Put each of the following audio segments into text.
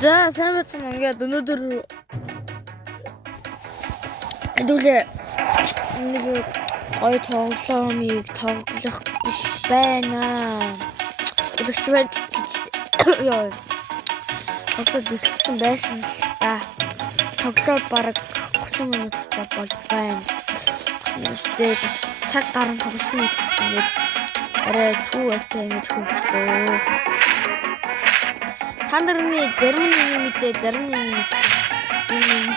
За сайн байна ингээд өнөөдөр хэдүүлээ нэг гоё тоглоомыг тоглох гэж байна. Өдөрч байна. Яа. Тоглоод ихсэн байсан л да. Тоглоод бараг 30 минут хугацаа болж байна. Тэгээд цаг гарan тоглосон гэдэг арай чүү атаа ингэж хөвчлөө. Та нарны зарим нэг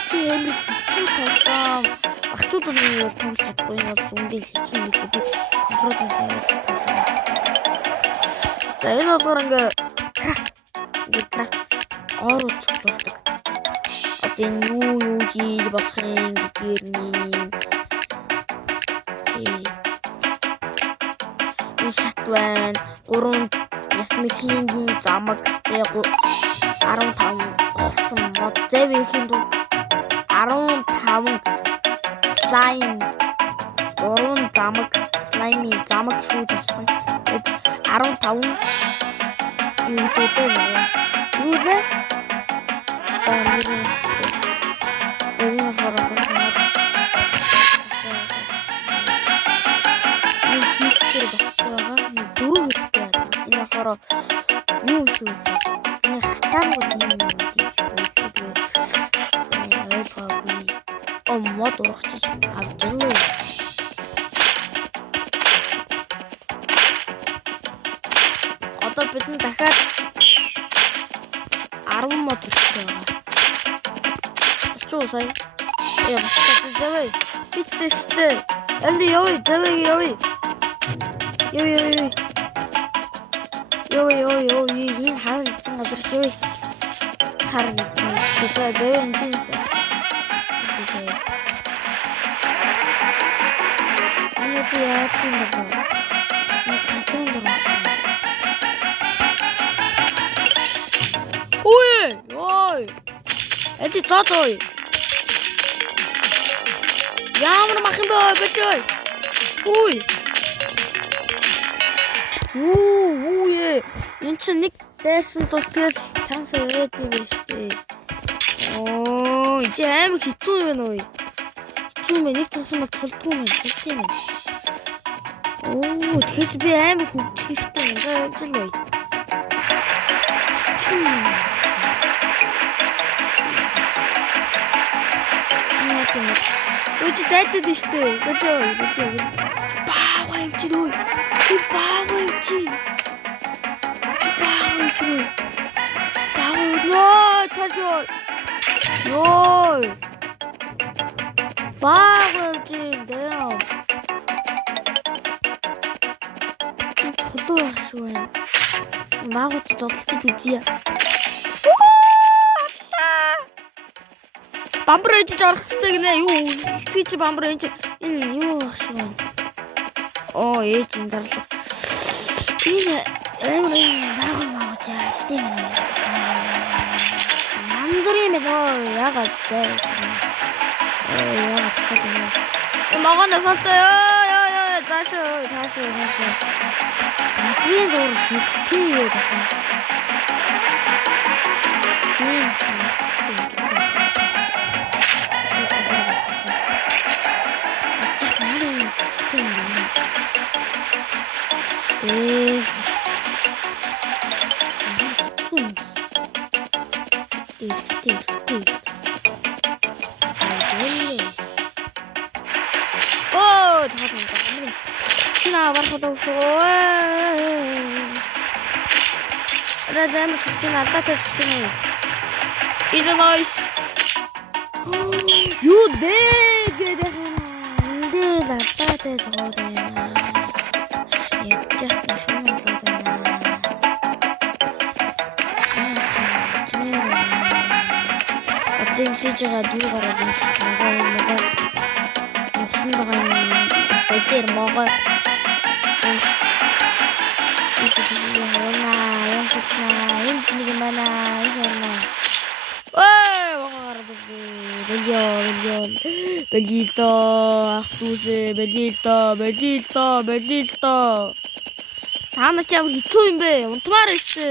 чи ямар хэцүү тоглоом багчууд нь тоглож чадахгүй нь бол үндэл хэцүү юм билээ би контролын сайн тоглоо. За энэ болохоор ингээ ороо цуглуулдаг. Одоо юу хийж болох юм гэдгээр нь шат байна. 3 ястмилийн замаг тэгээ 15 болсон мод зэвэхийн тулд 15 слайм 3 слаймын замаг шүүж авсан. 15 юу вэ? Юу шүү. Энэ хатангууд юм ойлгоогүй. Мод урагчиж авчихлаа. Одоо бид нь дахиад 10 мод өгсөн байгаа. Очоо сая. Бачтай. Хичтэй. Аль явъя. Йоо, энэ хараад чинь газар шүү. Хараад чинь. Тэгээ энэ чинь. Яа тийм байна. Ой. Эти цатой. Ямар мах юм бэ бачой. Ой. Энд чинь нэг дайсан тул тэгэл чанс өрөөд юм байна шүү дээ. Чи амар хэцүү байна уу? Хэцүү мэ нэг тусан бол тулдгүй мэ хэлсэн юм. Тэгэхээр би амар хөвчих хэрэгтэй юм даа юм л бай. Чи дайдад шүү дээ. Болоо. Баава юм чи нөө. Баава юм чи. Чачой. Йой. Багажин дэм. Чулуу шүү. Багаж зодтолж үзье. Бамбар ээж орох хэрэгтэй гинэ. Юу чи бамбар ээж энэ юу ах шүү. Ээж энэ зарлах. Энэ багаж яалтын. Яагаад магана салтаа яа таашаа тийм зур тийм Разом чичэн алдаатай чичэн. Энэ нойс. Юу дээ гэдэг юм. Эндээ алдаатай зогоод байна. Ячаад машин болоод байна. Отын сижгаа дүү гараад байгаа. Нугсан байгаа юм. Бэлэр могоо. Белилто, ахтусе, белилто. Та нар ч ямар хэцүү юм бэ? Унтмаар эсэ.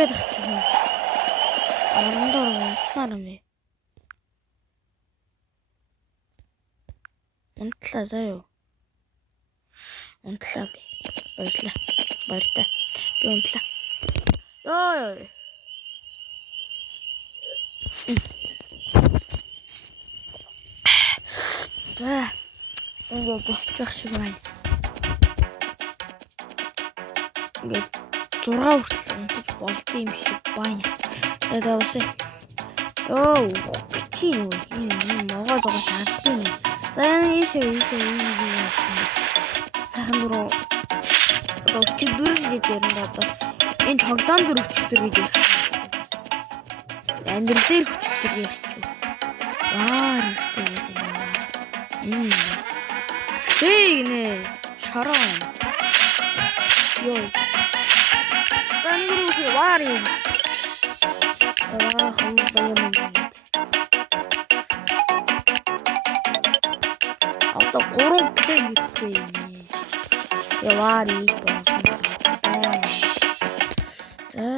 гээд очив. Орондоо унтмаар юм. Унтлаа заяа. Унтлаа би. Баярлаа. Баяртай. Би унтлаа. Ёо. За. Ингээд босчих шиг байна. Ингээд 6 хүртэл унтаж болдсон юм шиг байна. За давсаа. Оо, чи юу? Энэ могоо зогож чаддгүй нэ. За энэ ийшээ. Сайхан дөрөв. Одоо өчигдөр л гэж ярина одоо. Энэ тоглоом дөр өчигдөр гэж ярина. Амьдрал дээр өчигдөр гэж ярьчих. Хэрэгтэй гэдэг юм. Гэнэ. Шарон. Йой. Тангуруки вари. Хамбаям. Одоо 3 плей хийхгүй юм. Явари болсон. За.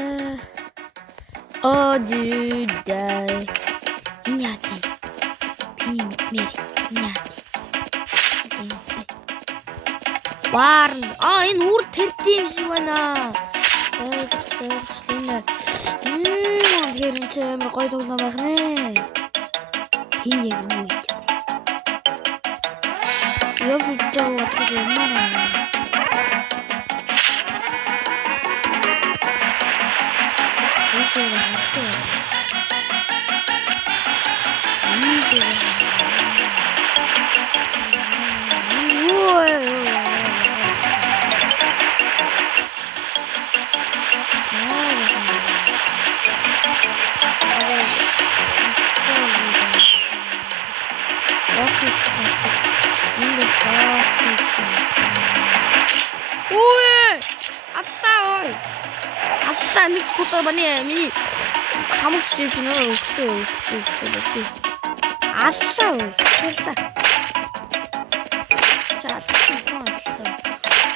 Одудай. Иняти. Пиммер. Иняти. Вар. Энэ үр тэртим шиг байна. Тэр энэ ч амар гоё тоглоом байх нэ. Тийм яг үү. Явж байгаа гэдэг юм аа. Нэг скутер бани миний хамт шивж нөө өглөө. Аллаа. Шилээ.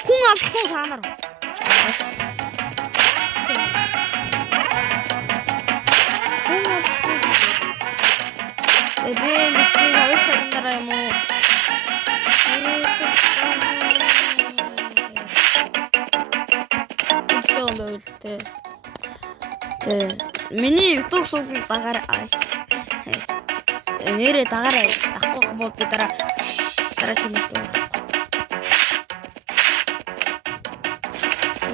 Хүн алхах санаар. Эбэн бисний хоёр чаднараа юм уу? Миний YouTube суугийг дагаар нэрээ дагаарай. Дахгүй бол би дараа чимээс дуу.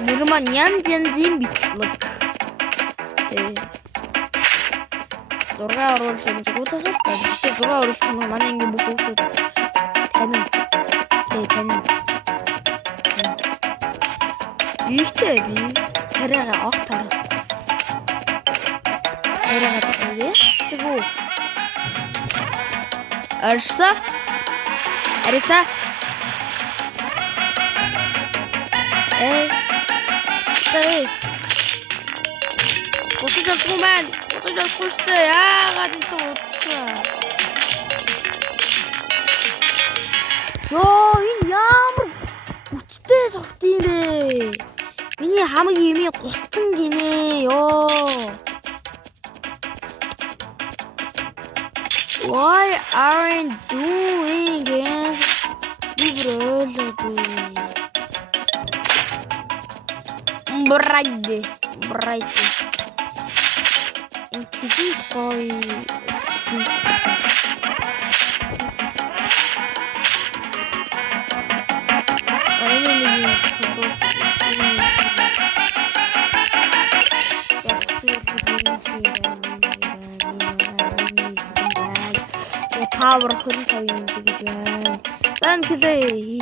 Нэр маань янзын бичлэг. 6 оруулж юм зүгүүлэх л та. Гэхдээ 6 оруулж юм манай ингээ бүх хүмүүс танин. Ихтэй би тариага огт хараа. Чего? Ариса? Эй. Утажахгүй маань. Утажахгүй штэ. Яагаад энэ утцгаа? Ёо, энэ ямар үттэй зогт юм бэ? Миний хамаг имий гусцсан гинэ. Ёо. Why aren't doing it? Bright. Инквизит кой. Power 25 юм гэж байна. Дан хэлээ.